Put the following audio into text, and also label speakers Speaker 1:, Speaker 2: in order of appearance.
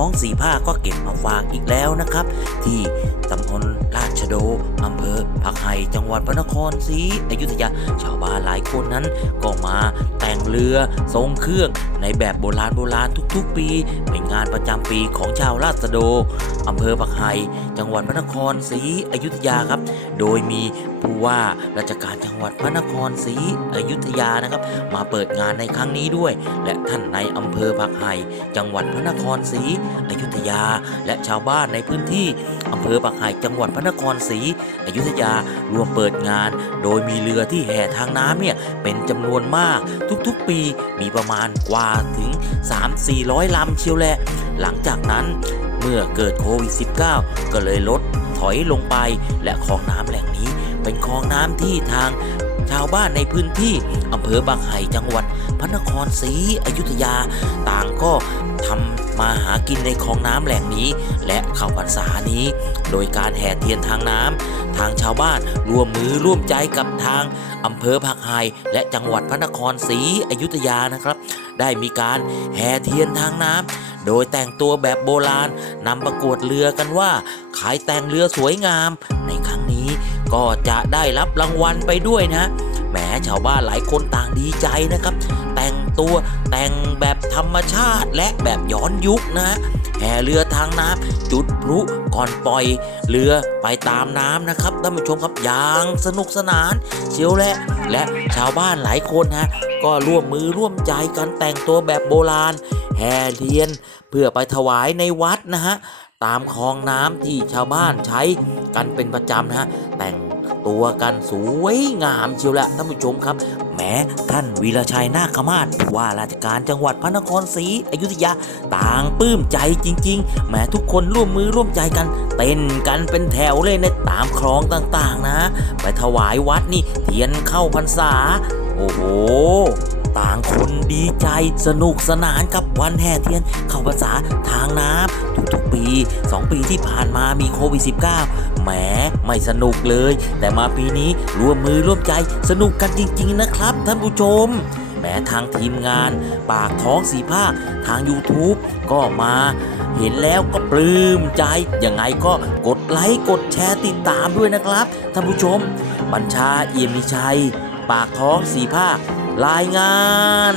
Speaker 1: องสีภาก็เก็บมาฝากอีกแล้วนะครับ ที่ตำบลราชโดอำเภอผักไห่จังหวัดพระนครศรีอยุธยาชาวบ้านหลายคนนั้นก็มาแต่งเรือทรงเครื่องในแบบโบราณโบราณทุกๆ ปี เป็นงานประจำปีของชาวราษฎรอำเภอผักไห่จังหวัดพระนครศรีอยุธยาครับ โดยมีผู้ว่าราชการจังหวัดพระนครศรีอยุธยานะครับ มาเปิดงานในครั้งนี้ด้วย และท่านในอำเภอผักไห่จังหวัดพระนครศรีอยุธยา และชาวบ้านในพื้นที่อำเภอผักไห่จังหวัดพระนครศรีอยุธยารวมเปิดงาน โดยมีเรือที่แห่ทางน้ำเนี่ยเป็นจำนวนมากทุกๆปีมีประมาณกว่าถึง 3-400ลำเชียวแหละหลังจากนั้นเมื่อเกิดโควิด -19 ก็เลยลด ถอยลงไป และคลองน้ำแหล่งนี้ เป็นคลองน้ำที่ทางชาวบ้านในพื้นที่อำเภอบางไห่จังหวัด พระนครศรีอยุธยา ต่างก็ทำมาหากินในคลองน้ำแหล่งนี้ และเข้าพรรษานี้ โดยการแห่เทียนทางน้ำทางชาวบ้านร่วมมือร่วมใจกับทางอำเภอผักไห่และจังหวัดพระนครศรีอยุธยานะครับ ได้มีการแห่เทียนทางน้ำโดยแต่งตัวแบบโบราณนำประกวดเรือกันว่า ขายแต่งเรือสวยงาม ในครั้งนี้ก็จะได้รับรางวัลไปด้วยนะแหมชาวบ้านหลายคนต่างดีใจนะครับ แต่งตัวแต่งแบบธรรมชาติและแบบย้อนยุคนะแห่เรือทางน้ำจุดพลุก่อนปล่อยเรือไปตามน้ำนะครับท่านผู้ชมครับอย่างสนุกสนาน เชียวแหละและชาวบ้านหลายคนฮะก็ร่วมมือร่วมใจกันแต่งตัวแบบโบราณ แห่เทียนเพื่อไปถวายในวัดนะฮะ ตามคลองน้ำที่ชาวบ้านใช้กันเป็นประจำนะฮะแต่งตัวกันสวยงามเชียวแหละท่านผู้ชมครับแม้ท่านวีรชัยนาคมาศว่าราชการจังหวัดพระนครศรีอยุธยาต่างปลื้มใจจริง ๆ แม้ทุกคนร่วมมือร่วมใจกัน เต้นกันเป็นแถวเลยในตามคลองต่างๆนะ ไปถวายวัดนี่เทียนเข้าพรรษา โอ้โห ดีใจสนุกสนานกับวันแห่เทียน เข้าพรรษาทางน้ำทุกๆปี 2 ปีที่ผ่านมามีโควิด -19 แหมไม่สนุกเลย แต่มาปีนี้ร่วมมือร่วมใจสนุกกันจริง ๆ นะครับ ท่านผู้ชมแม้ทางทีมงานปากท้องสีภาทาง YouTube ก็มาเห็นแล้วก็ปลื้มใจ ยังไงก็กดไลค์กดแชร์ติดตามด้วยนะครับ ท่านผู้ชม บัญชาเอี่ยมมิชัย ปากท้องสีภา รายงาน